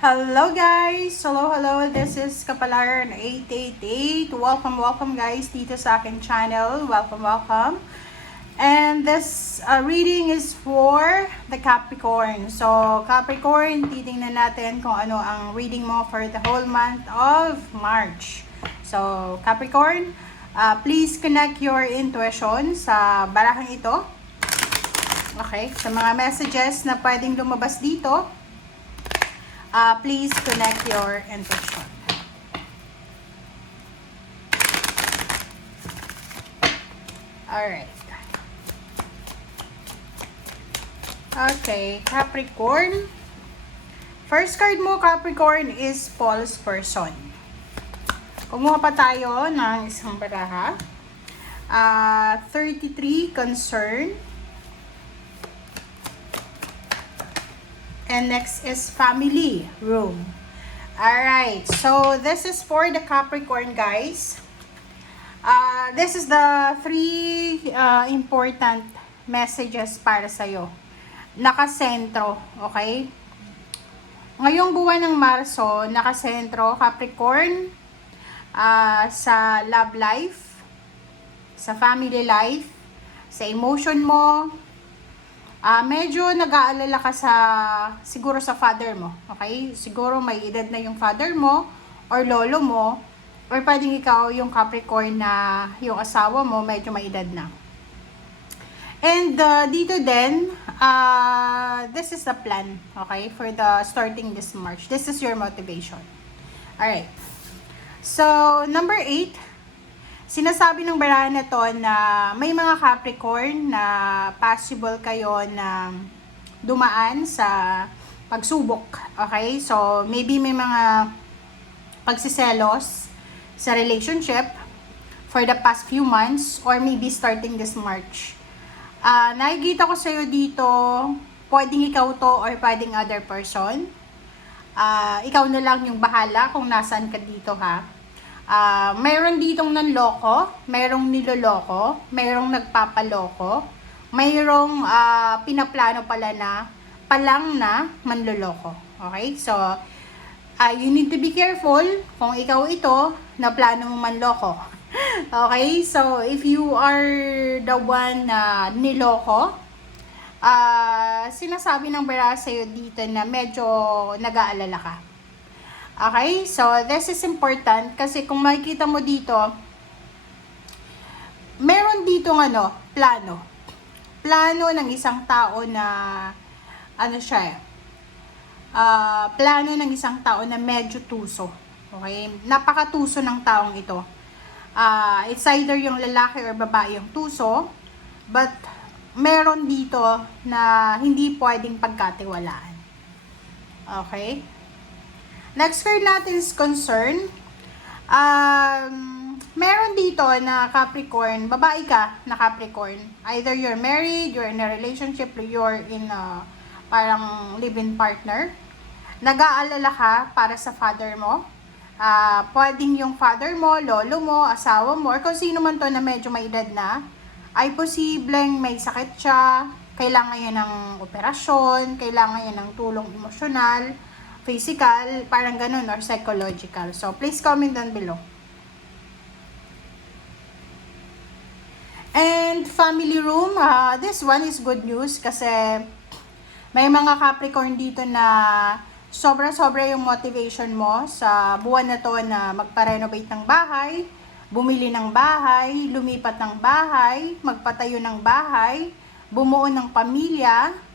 Hello guys! Hello! This is Kapalaran 888. Welcome guys dito sa aking channel. Welcome. And this reading is for the Capricorn. So, Capricorn, titingnan natin kung ano ang reading mo for the whole month of March. So, Capricorn, please connect your intuition sa barahang ito. Okay, sa mga messages na pwedeng lumabas dito, please connect your intuition. Alright. Okay, Capricorn. First card mo, Capricorn, is false person. Kumuha pa tayo ng isang baraha. 33, concern. And next is family room. Alright, so this is for the Capricorn, guys. This is the three important messages para sa'yo. Nakasentro, okay? Ngayong buwan ng Marso, nakasentro, Capricorn, sa love life, sa family life, sa emotion mo. Medyo nag-aalala ka siguro sa father mo, okay? Siguro may edad na yung father mo or lolo mo, or pwedeng ikaw yung Capricorn na yung asawa mo medyo may edad na. And dito din, this is the plan, okay? For the starting this March. This is your motivation. Alright. So, number 8. Sinasabi ng baraha na to na may mga Capricorn na possible kayo na dumaan sa pagsubok. Okay? So, maybe may mga pagsiselos sa relationship for the past few months or maybe starting this March. Nakikita ko sa'yo dito, pwedeng ikaw to or pwedeng other person. Ikaw na lang yung bahala kung nasaan ka dito, ha? Mayroon ditong nanloko, mayroong niloloko, mayroong nagpapaloko, mayroong pinaplano palang na manloloko. Okay? So, you need to be careful kung ikaw ito na plano mong manloko. Okay? So, if you are the one na niloko, sinasabi ng baraha sa'yo dito na medyo nag-aalala ka. Okay, so this is important kasi kung makikita mo dito, meron ditong plano. Plano ng isang tao na, plano ng isang tao na medyo tuso. Okay, napakatuso ng taong ito. It's either yung lalaki or babae yung tuso, but meron dito na hindi pwedeng pagkatiwalaan. Okay? Next card natin is concern. Meron dito na Capricorn, babae ka na Capricorn. Either you're married, you're in a relationship, you're in a parang live-in partner. Nag-aalala ka para sa father mo. Pwedeng yung father mo, lolo mo, asawa mo, or kung sino man to na medyo may edad na, ay posibleng may sakit siya, kailangan yan ng operasyon, kailangan yan ng tulong emosyonal, physical, parang ganun, or psychological. So, please comment down below. And family room, this one is good news kasi may mga Capricorn dito na sobra-sobra yung motivation mo sa buwan na to na magpa-renovate ng bahay, bumili ng bahay, lumipat ng bahay, magpatayo ng bahay, bumuo ng pamilya,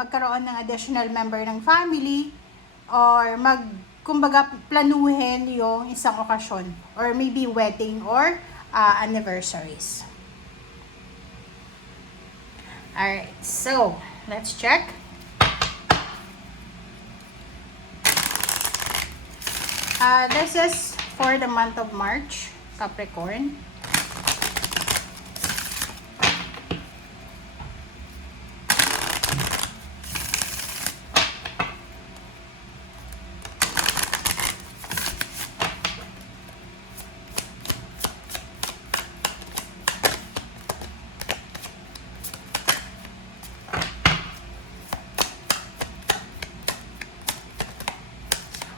magkaroon ng additional member ng family, or kumbaga planuhin yung isang okasyon, or maybe wedding or anniversaries. Alright, so let's check. This is for the month of March, Capricorn.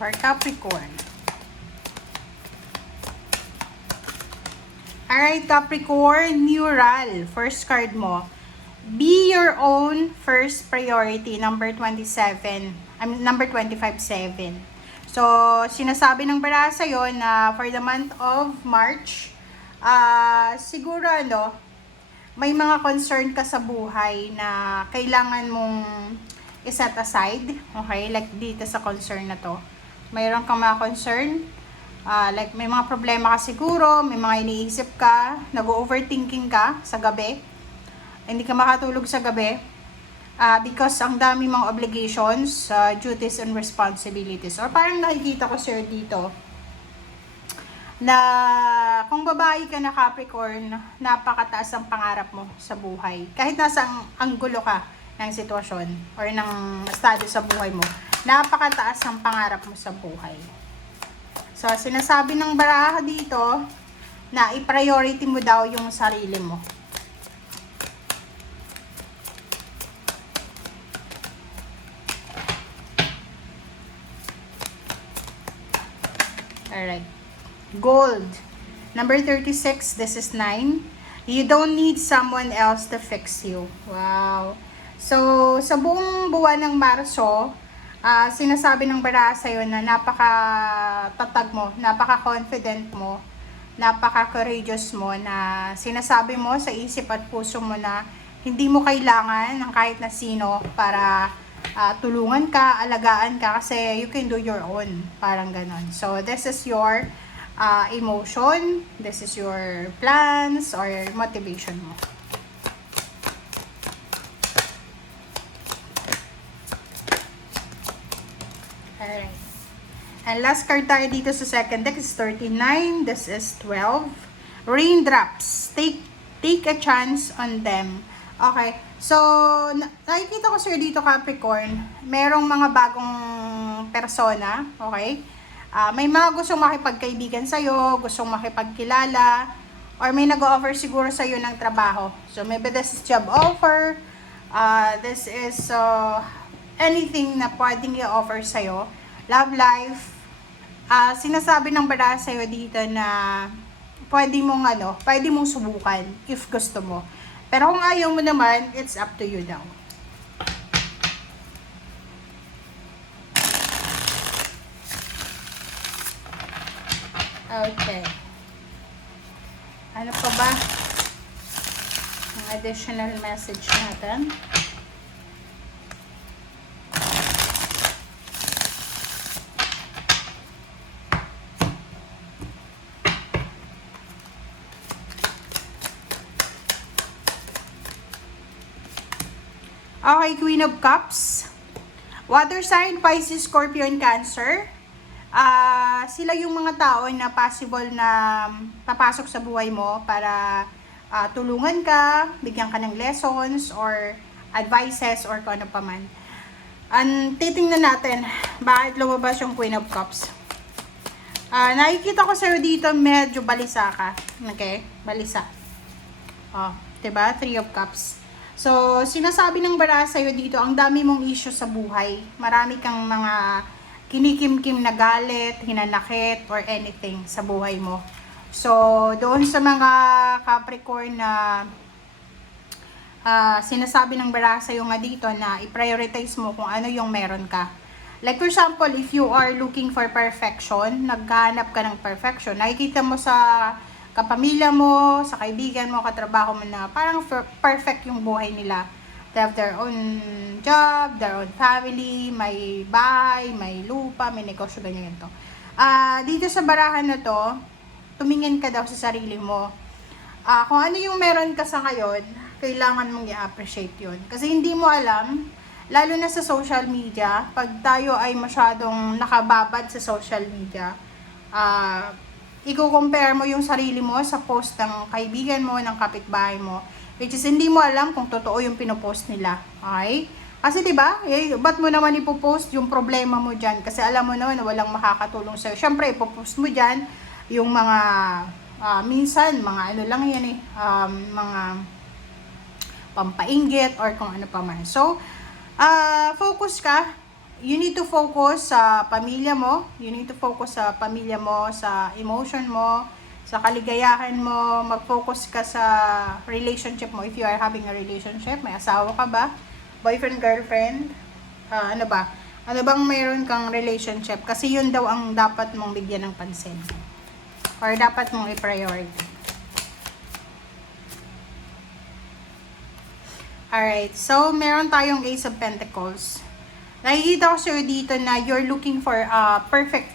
for Capricorn. Alright, Capricorn, neural. First card mo. Be your own first priority, number 27. Number 25-7. So, sinasabi ng bara sa'yo na for the month of March, siguro may mga concern ka sa buhay na kailangan mong iset aside. Okay? Like dito sa concern na to. Mayroon kang mga concern. Like may mga problema ka siguro, may mga iniisip ka, nag-overthinking ka sa gabi. Hindi ka makatulog sa gabi because ang dami mga obligations, duties and responsibilities. Or parang nakikita ko sir dito na kung babae ka na Capricorn, napakataas ang pangarap mo sa buhay. Kahit nasa anggulo ka ng sitwasyon or ng estado sa buhay mo, napakataas ang pangarap mo sa buhay. So, sinasabi ng baraha dito na i-priority mo daw yung sarili mo. Alright. Gold. Number 36, this is 9. You don't need someone else to fix you. Wow. So, sa buong buwan ng Marso, sinasabi ng baraha sa'yo na napaka-tatag mo, napaka-confident mo, napaka-courageous mo, na sinasabi mo sa isip at puso mo na hindi mo kailangan ng kahit na sino para tulungan ka, alagaan ka, kasi you can do your own. Parang ganon. So, this is your emotion, this is your plans or motivation mo. Alright. And last card tayo dito sa second deck is 39. This is 12. Raindrops. Take a chance on them. Okay. So, nakikita ko sir dito Capricorn, merong mga bagong persona. Okay. May mga gustong makipagkaibigan sa'yo, gustong makipagkilala, or may nag-offer siguro sa'yo ng trabaho. So, maybe this is job offer. This is anything na pwedeng i-offer sa'yo. Love life. Sinasabi ng baraha sa'yo dito na pwede mong subukan if gusto mo. Pero kung ayaw mo naman, it's up to you daw. Okay. Ano pa ba ang additional message natin? Okay, Queen of Cups. Water sign, Pisces, Scorpion, Cancer. Sila yung mga tao na possible na papasok sa buhay mo para tulungan ka, bigyan ka ng lessons or advices or kung ano pa man. Titingnan natin bakit lumabas yung Queen of Cups. Nakikita ko sa'yo dito medyo balisa ka. Okay? Balisa. Diba? Three of Cups. So, sinasabi ng baraha sa'yo dito, ang dami mong issue sa buhay. Marami kang mga kinikim-kim na galit, hinanakit, or anything sa buhay mo. So, doon sa mga Capricorn na sinasabi ng baraha sa'yo nga dito na i-prioritize mo kung ano yung meron ka. Like for example, if you are looking for perfection, naghahanap ka ng perfection, nakikita mo sa kapamilya mo, sa kaibigan mo, katrabaho mo na parang perfect yung buhay nila. They have their own job, their own family, may bahay, may lupa, may negosyo, ganyan to. Dito sa barahan na to, tumingin ka daw sa sarili mo. Kung ano yung meron ka sa ngayon, kailangan mong i-appreciate yun. Kasi hindi mo alam, lalo na sa social media, pag tayo ay masyadong nakababad sa social media, i-compare mo yung sarili mo sa post ng kaibigan mo, ng kapitbahay mo, which is hindi mo alam kung totoo yung pinopost nila. Okay? Kasi diba, ba't mo naman ipopost yung problema mo dyan? Kasi alam mo naman na walang makakatulong sa'yo. Siyempre, ipopost mo dyan yung mga, minsan, mga ano lang yan mga pampainggit or kung ano pa man. So, focus ka. you need to focus sa pamilya mo. You need to focus sa pamilya mo, sa emotion mo, sa kaligayahan mo. Mag-focus ka sa relationship mo if you are having a relationship. May asawa ka ba? Boyfriend, girlfriend? Ano ba? Ano bang mayroon kang relationship? Kasi yun daw ang dapat mong bigyan ng pansin. Or dapat mong i-priority. Alright, so meron tayong Ace of Pentacles. Nakikita ko sa'yo dito na you're looking for a perfect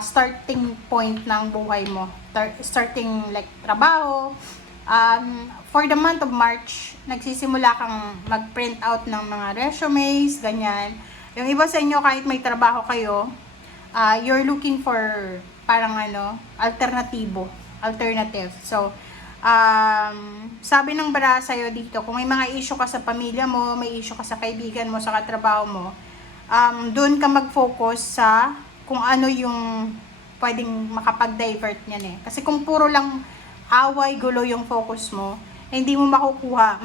starting point ng buhay mo. Starting like trabaho. For the month of March, nagsisimula kang mag-print out ng mga resumes, ganyan. Yung iba sa inyo, kahit may trabaho kayo, you're looking for parang alternative. So, sabi ng bara sa'yo dito, kung may mga issue ka sa pamilya mo, may issue ka sa kaibigan mo, sa katrabaho mo, doon ka mag-focus sa kung ano yung pwedeng makapag-divert niyan eh. Kasi kung puro lang away, gulo yung focus mo, hindi mo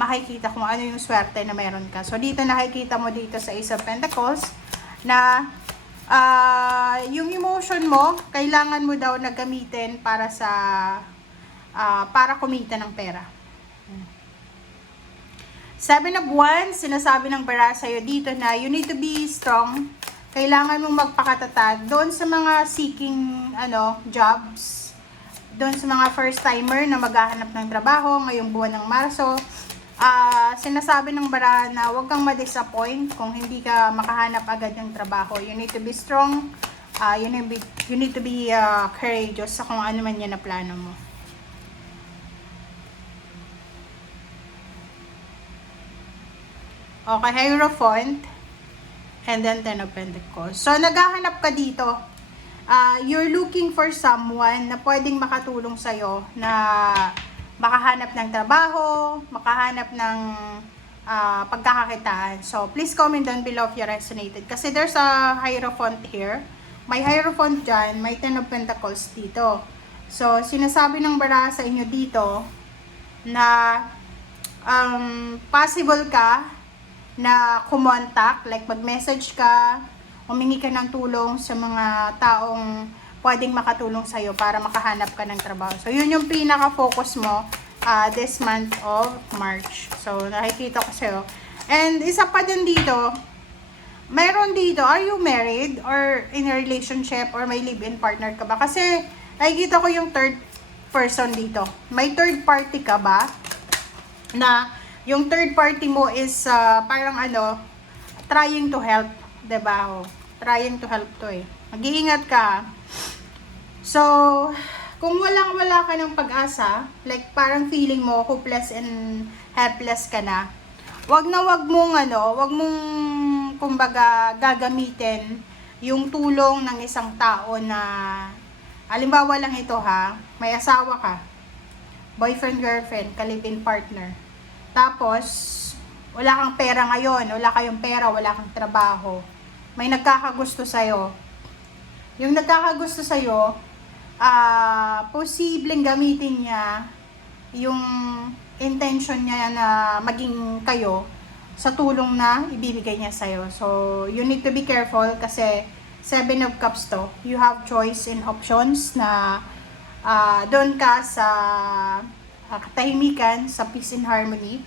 makikita kung ano yung swerte na meron ka. So, dito nakikita mo dito sa Ace of Pentacles na yung emotion mo, kailangan mo daw na gamitin para kumita ng pera. Seven of Wands, sinasabi ng bara sa'yo dito na you need to be strong. Kailangan mong magpakatatag doon sa mga seeking jobs, doon sa mga first timer na maghahanap ng trabaho ngayong buwan ng Marso. Sinasabi ng bara na huwag kang ma-disappoint kung hindi ka makahanap agad ng trabaho. You need to be strong. You need to be courageous sa kung ano man yan na plano mo. Okay, Hierophant. And then Ten of Pentacles. So, naghahanap ka dito. You're looking for someone na pwedeng makatulong sa'yo na makahanap ng trabaho, makahanap ng pagkakakitaan. So, please comment down below if you resonated. Kasi there's a Hierophant here. May Hierophant dyan, may Ten of Pentacles dito. So, sinasabi ng bara sa inyo dito na possible ka na kumontak, like mag-message ka, humingi ka ng tulong sa mga taong pwedeng makatulong sa'yo para makahanap ka ng trabaho. So, yun yung pinaka-focus mo this month of March. So, nakikita ko sa'yo. And isa pa din dito, mayroon dito, are you married or in a relationship or may live-in partner ka ba? Kasi nakikita ko yung third person dito. May third party ka ba na yung third party mo is parang trying to help, 'di ba? Trying to help to eh. Mag-iingat ka. So, kung wala ka ng pag-asa, like parang feeling mo hopeless and helpless ka na, wag mong kumbaga gagamitin yung tulong ng isang tao na halimbawa lang ito may asawa ka, boyfriend, girlfriend, ka-live-in partner. Tapos, wala kang pera ngayon, wala kayong pera, wala kang trabaho. May nagkakagusto sa'yo. Yung nagkakagusto sa'yo, posibleng gamitin niya yung intention niya na maging kayo sa tulong na ibibigay niya sa'yo. So, you need to be careful kasi 7 of Cups to. You have choice and options na doon ka sa katahimikan, sa peace and harmony.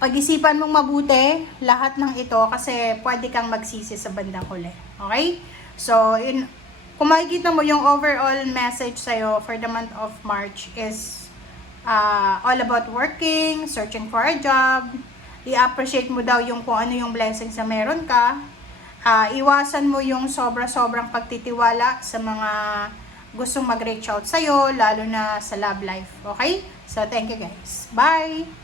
Pag-isipan mong mabuti lahat ng ito kasi pwede kang magsisi sa bandang huli. Okay? So, kung makikita mo yung overall message sa'yo for the month of March is all about working, searching for a job, i-appreciate mo daw yung kung ano yung blessings na meron ka, iwasan mo yung sobra-sobrang pagtitiwala sa mga gustong mag-reach out sa'yo, lalo na sa love life. Okay? So, thank you guys. Bye!